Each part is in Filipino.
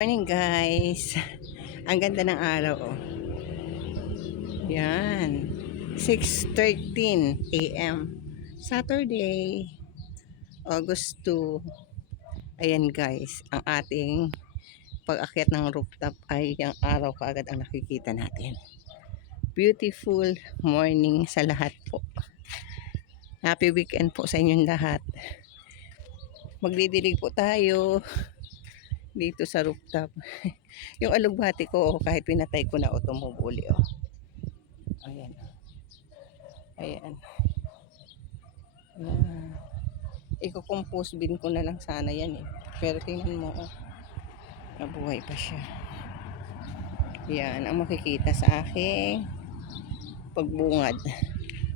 Morning guys. Ang ganda ng araw oh. Yan. 6:13 AM. Saturday, August 2. Ayan guys, ang ating pag-akyat ng rooftop ay yung araw kaagad ang nakikita natin. Beautiful morning sa lahat po. Happy weekend po sa inyong lahat. Magdidilig po tayo dito sa rooftop. Yung alugbati ko, kahit pinatay ko na, tumubuli. Ayan. Ayan. Ayan. Iko-compose bin ko na lang sana yan eh. Pero tingnan mo, nabuhay pa siya. Yan ang makikita sa aking pagbungad.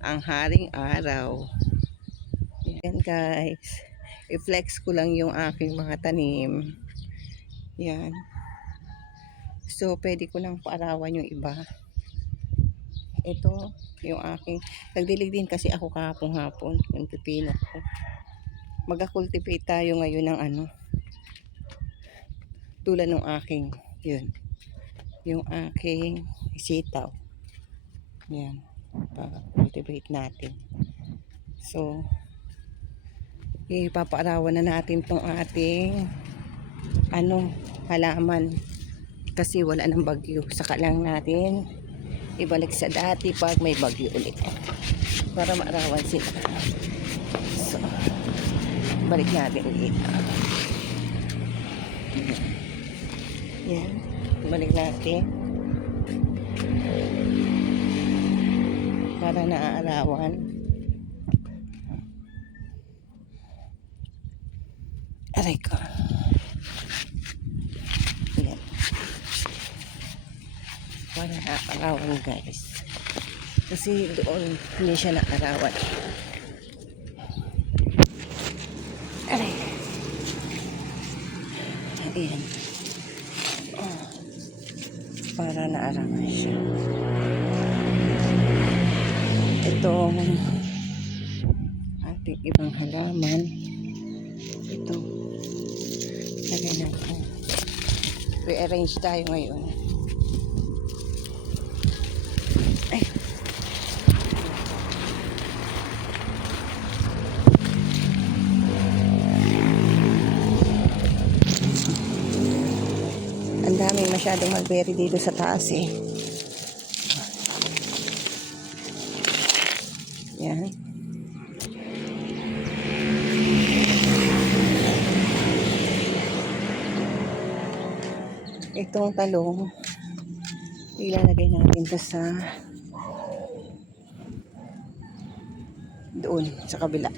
Ang haring araw. Yan guys. I-flex ko lang yung aking mga tanim. Yan. So, pwede ko lang paarawan yung iba. Ito, yung aking, nagdilig din kasi ako kahapon-hapon, yung pipino ko. Mag-cultivate tayo ngayon ng tulad ng aking, yun, yung aking sitaw. Yan, pa-cultivate natin. So, ipapaarawan na natin tong ating, halaman. Kasi wala ng bagyo. Saka lang natin ibalik sa dati pag may bagyo ulit para maarawan sila. So balik natin ulit. Yan, balik natin para naaarawan. Aray ko. Yan, para naaarawan guys. Kasi doon hindi siya naarawan. Aray. Ayan. Oh. Para naarawan siya. Itong ating ibang halaman. Ito. Lagay natin. Rearrange tayo ngayon. Ay. Ang daming masyadong mulberry dito sa taas eh. Yan. Itong talong, ilalagay natin ito sa doon, sa kabila.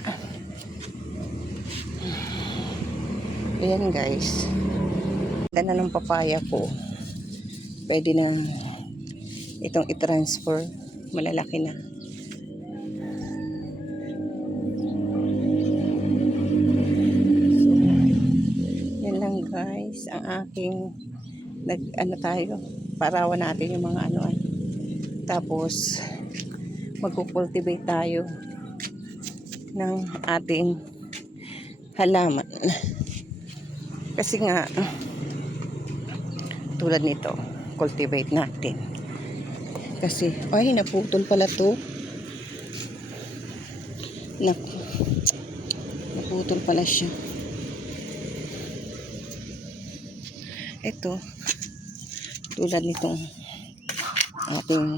Ayan guys. Ganda ng papaya ko. Pwede na itong i-transfer. Malalaki na. Yan lang guys. Ang aking tayo. Parawan natin yung mga Tapos magkukultivate tayo ng ating halaman. Kasi nga tulad nito, cultivate natin. Kasi, ay, naputol pala to. Naputol pala siya. Ito, tulad nitong ating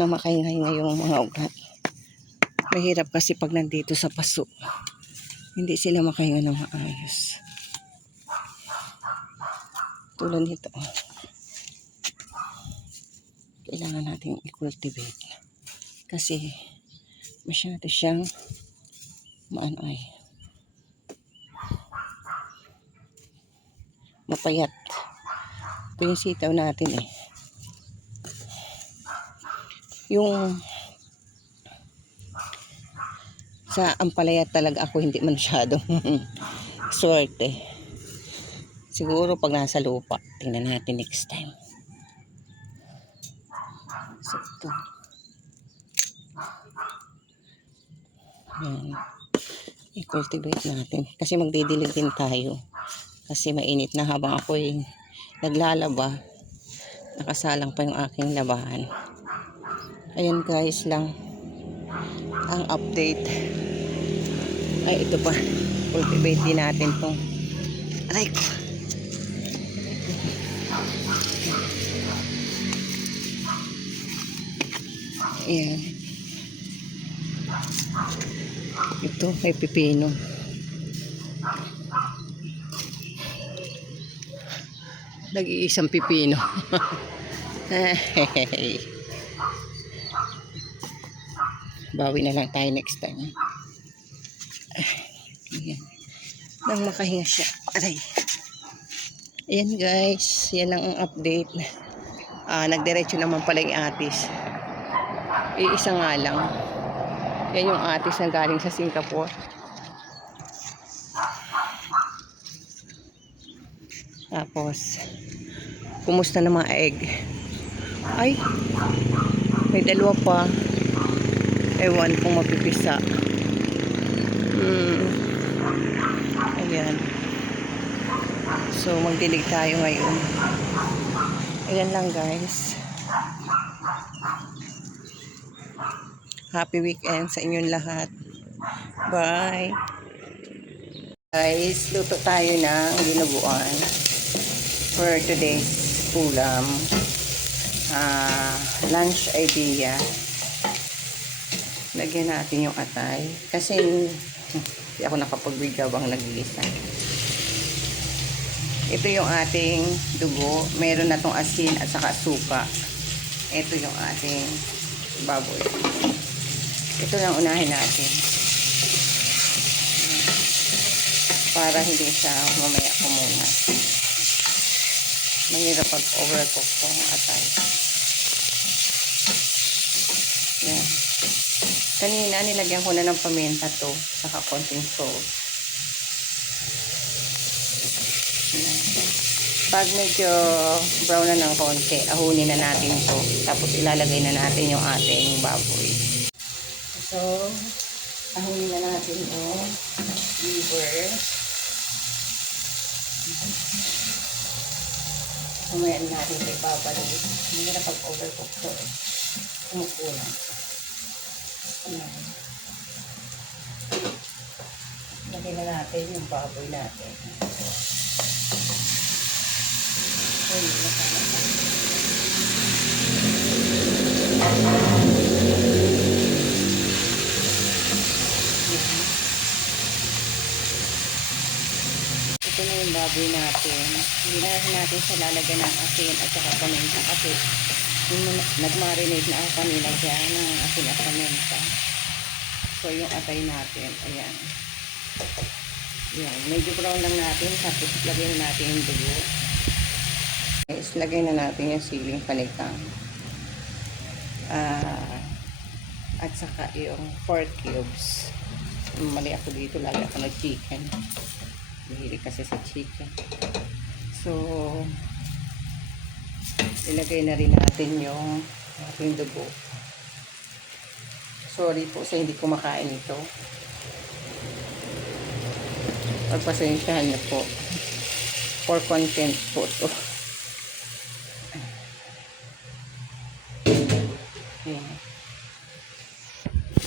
namakaingay yung mga ugat. Mahirap kasi pag nandito sa paso. Hindi sila makahinga ng maayos. Tulad nito. Kailangan natin i-cultivate. Kasi masyado siyang mapayat. Ito yung sitaw natin eh. Yung sa ampalaya talaga ako hindi masyadong swerte. Siguro pag nasa lupa. Tingnan natin next time. So ito. Yan. I-cultivate natin. Kasi magdidilig din tayo. kasi mainit na habang ako'y naglalaba. Nakasalang pa yung aking labahan. Ayan guys lang ang update. Ay, ito pa. Cultivate din natin tong aray ko. Ayan. Ito, may pipino. Nag-iisang pipino. Bawi na lang tayo next time. Ayan. Nang makahinga siya. Aray. Ayan guys. Yan lang ang update. Nagdiretso naman pala yung atis. Isa nga lang. Yan yung atis na galing sa Singapore. Tapos, kumusta na mga egg? Ay, may dalawa pa. Ewan kung mapipisa. Ayan. So, magdilig tayo ngayon. Ayan lang guys. Happy weekend sa inyong lahat. Bye. Guys, luto tayo ng dinuguan for today's ulam. Lunch idea. Lagyan natin yung atay. Kasi hindi ako nakapag-video bang nag-iisa. Ito yung ating dugo. Meron na tong asin at saka suka. Ito yung ating baboy. Ito lang unahin natin. Para hindi siya mamaya ko muna. Mahirap pag overcook tong atay. Yan. Kanina nilagyan ko na ng paminta to, saka konting salt. Yan. Pag medyo brown na ng konti, ahunin na natin to. Tapos ilalagay na natin yung ating baboy. So, ahunin na natin yung liver. Kumayan natin ito ibabalik. Hindi na pag-overcook to. Kumukulang. Ayan. Lagyan na natin yung baboy natin. Uy, nakakata. Ito na yung baboy natin. Hindi na natin siya lalagyan ng asin at saka paminta kasi nag-marinate na ako kanina dyan ng asin at paminta. So yung atay natin, ayan. Ayan, medyo brown lang natin tapos lagyan natin yung dugo. Guys, lagyan na natin yung siling panigang. At saka yung 4 cubes. Mali ako dito, lagi ako ng chicken. Mahilig kasi sa chicken. So, ilagay na rin natin yung ating dugo. Sorry po sa hindi kumakain ito. Pagpasensyahan niyo po. For content po to. Ayan.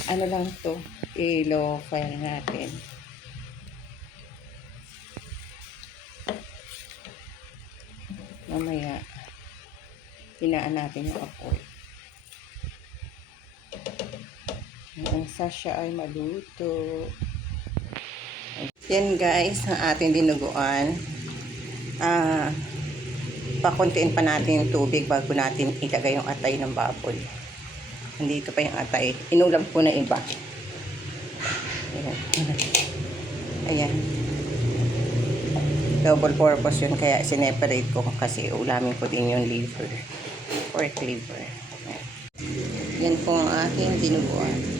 Ano lang to? I-low fire natin. Mamaya hinaan natin yung apoy. Ang sasya ay maluto. Yan guys, ang ating dinuguan. Pakuntiin pa natin yung tubig bago natin ilagay yung atay ng baboy. Nandito pa yung atay. Inulam ko na iba. Ayan. Ayan. Double purpose yun, kaya sineparate ko kasi ulamin ko din yung liver. Pork liver. Yan po ang aking dinuguan.